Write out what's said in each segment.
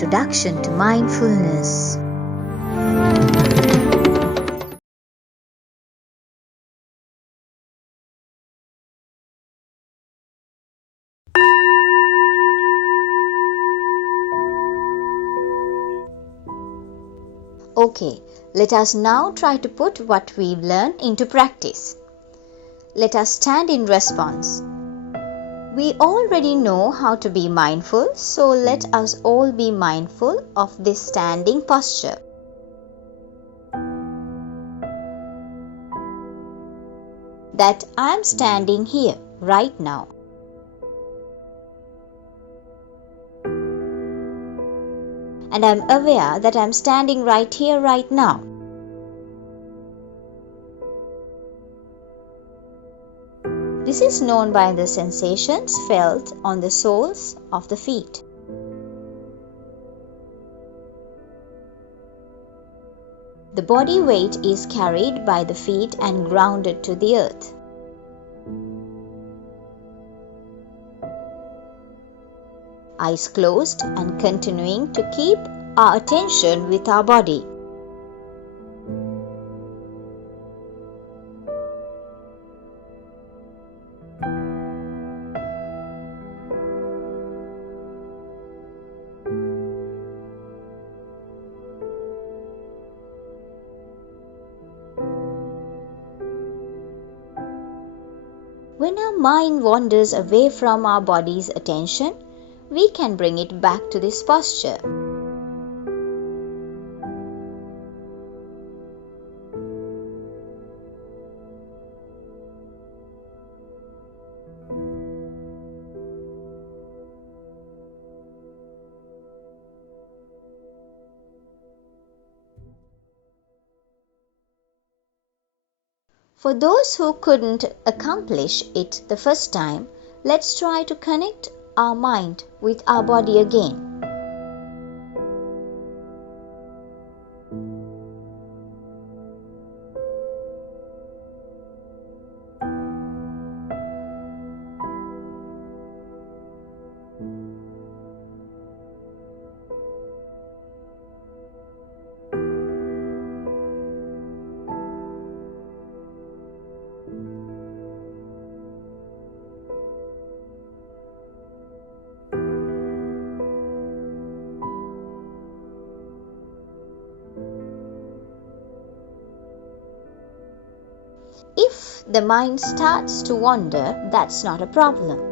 Introduction to Mindfulness. Okay, let us now try to put what we've learned into practice. Let us stand in response. We already know how to be mindful, so let us all be mindful of this standing posture. That I am standing here right now. And I am aware that I am standing right here right now. This is known by the sensations felt on the soles of the feet. The body weight is carried by the feet and grounded to the earth. Eyes closed and continuing to keep our attention with our body. When our mind wanders away from our body's attention, we can bring it back to this posture. For those who couldn't accomplish it the first time, let's try to connect our mind with our body again. If the mind starts to wander, that's not a problem.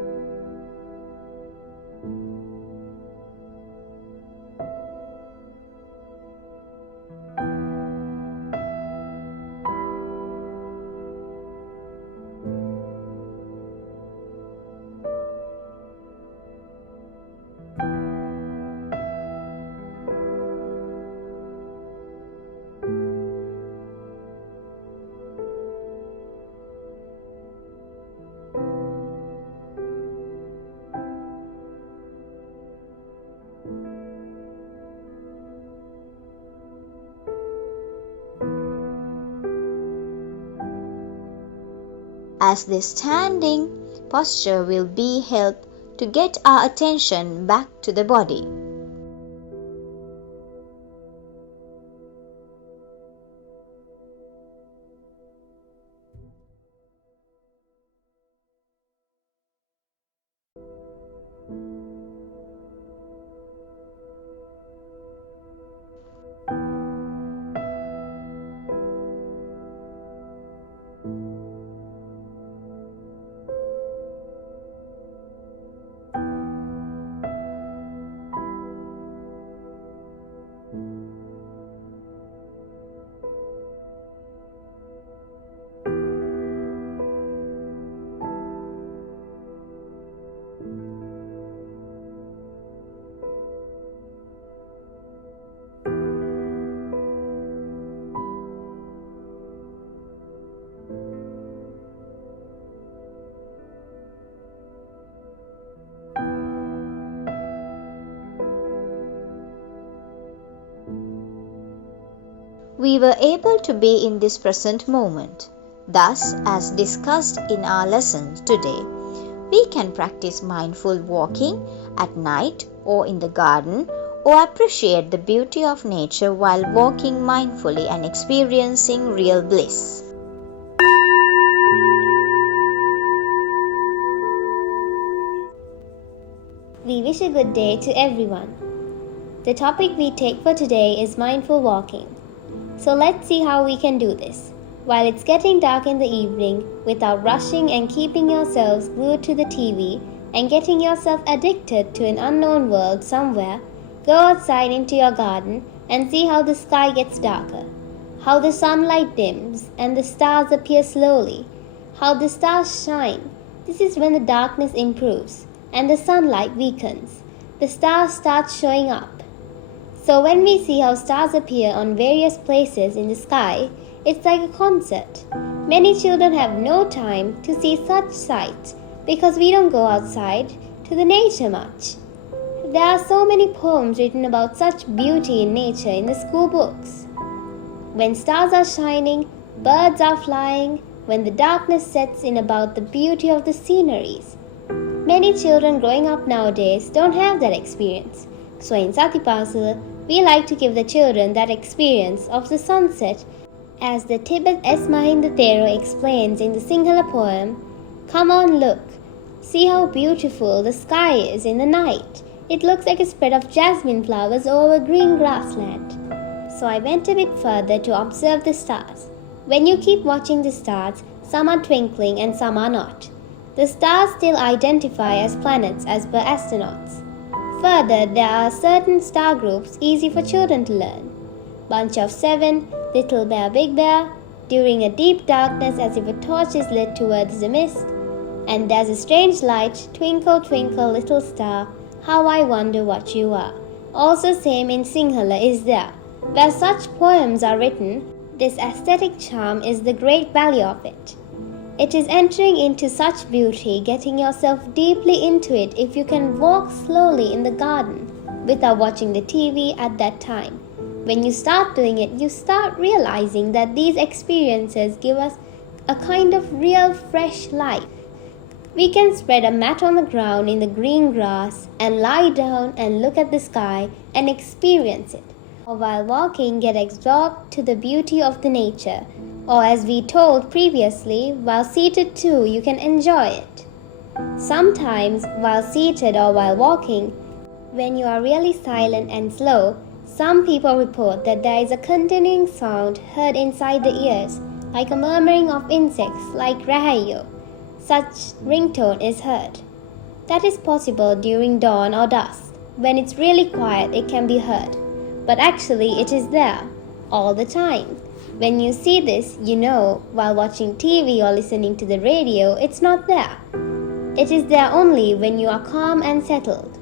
As this standing posture will be help to get our attention back to the body. We were able to be in this present moment. Thus, as discussed in our lessons today, we can practice mindful walking at night or in the garden or appreciate the beauty of nature while walking mindfully and experiencing real bliss. We wish a good day to everyone. The topic we take for today is mindful walking. So let's see how we can do this. While it's getting dark in the evening, without rushing and keeping yourselves glued to the TV and getting yourself addicted to an unknown world somewhere, go outside into your garden and see how the sky gets darker, how the sunlight dims and the stars appear slowly, how the stars shine. This is when the darkness improves and the sunlight weakens. The stars start showing up. So when we see how stars appear on various places in the sky, it's like a concert. Many children have no time to see such sights because we don't go outside to the nature much. There are so many poems written about such beauty in nature in the school books. When stars are shining, birds are flying, when the darkness sets in, about the beauty of the sceneries. Many children growing up nowadays don't have that experience. So in SatiPasala, we like to give the children that experience of the sunset. As the Tibet S. Mahinda Thero explains in the Sinhala poem, "Come on, look. See how beautiful the sky is in the night. It looks like a spread of jasmine flowers over green grassland." So I went a bit further to observe the stars. When you keep watching the stars, some are twinkling and some are not. The stars still identify as planets as per astronauts. Further, there are certain star groups easy for children to learn. Bunch of 7, Little Bear, Big Bear, during a deep darkness as if a torch is lit towards the mist, and there's a strange light, twinkle, twinkle, little star, how I wonder what you are. Also same in Sinhala is there. Where such poems are written, this aesthetic charm is the great value of it. It is entering into such beauty, getting yourself deeply into it if you can walk slowly in the garden without watching the TV at that time. When you start doing it, you start realizing that these experiences give us a kind of real fresh life. We can spread a mat on the ground in the green grass and lie down and look at the sky and experience it. Or while walking, get absorbed to the beauty of the nature. Or as we told previously, while seated too, you can enjoy it. Sometimes, while seated or while walking, when you are really silent and slow, some people report that there is a continuing sound heard inside the ears, like a murmuring of insects like rahayo. Such ringtone is heard. That is possible during dawn or dusk. When it's really quiet, it can be heard. But actually, it is there, all the time. When you see this, you know, while watching TV or listening to the radio, it's not there. It is there only when you are calm and settled.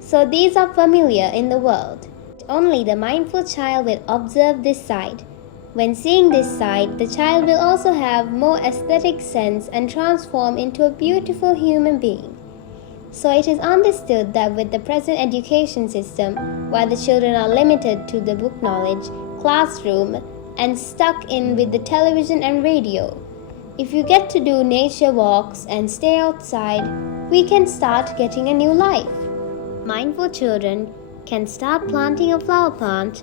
So these are familiar in the world. Only the mindful child will observe this side. When seeing this side, the child will also have more aesthetic sense and transform into a beautiful human being. So it is understood that with the present education system, where the children are limited to the book knowledge, classroom, and stuck in with the television and radio, if you get to do nature walks and stay outside, we can start getting a new life. Mindful children can start planting a flower plant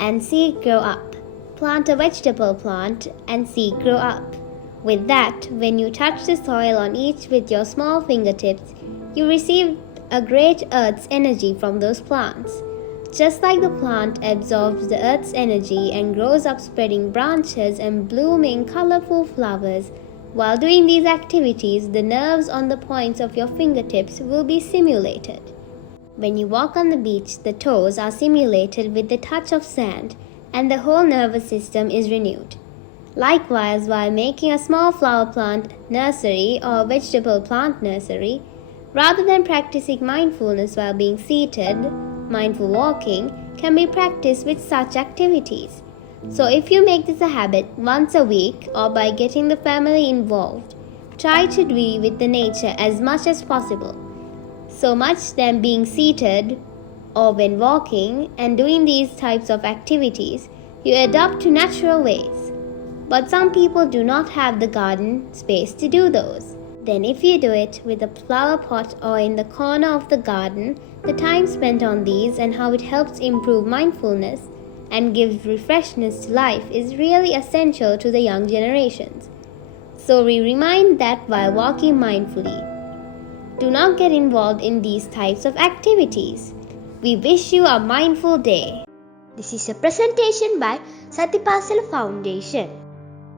and see it grow up. Plant a vegetable plant and see it grow up. With that, when you touch the soil on each with your small fingertips, you receive a great earth's energy from those plants. Just like the plant absorbs the earth's energy and grows up spreading branches and blooming colorful flowers, while doing these activities, the nerves on the points of your fingertips will be stimulated. When you walk on the beach, the toes are stimulated with the touch of sand, and the whole nervous system is renewed. Likewise, while making a small flower plant nursery or vegetable plant nursery, rather than practicing mindfulness while being seated, mindful walking can be practiced with such activities. So if you make this a habit once a week or by getting the family involved, try to be with the nature as much as possible. So much than being seated or when walking and doing these types of activities, you adapt to natural ways. But some people do not have the garden space to do those. Then if you do it with a flower pot or in the corner of the garden, the time spent on these and how it helps improve mindfulness and gives refreshness to life is really essential to the young generations. So we remind that while walking mindfully, do not get involved in these types of activities. We wish you a mindful day. This is a presentation by SatiPasala Foundation.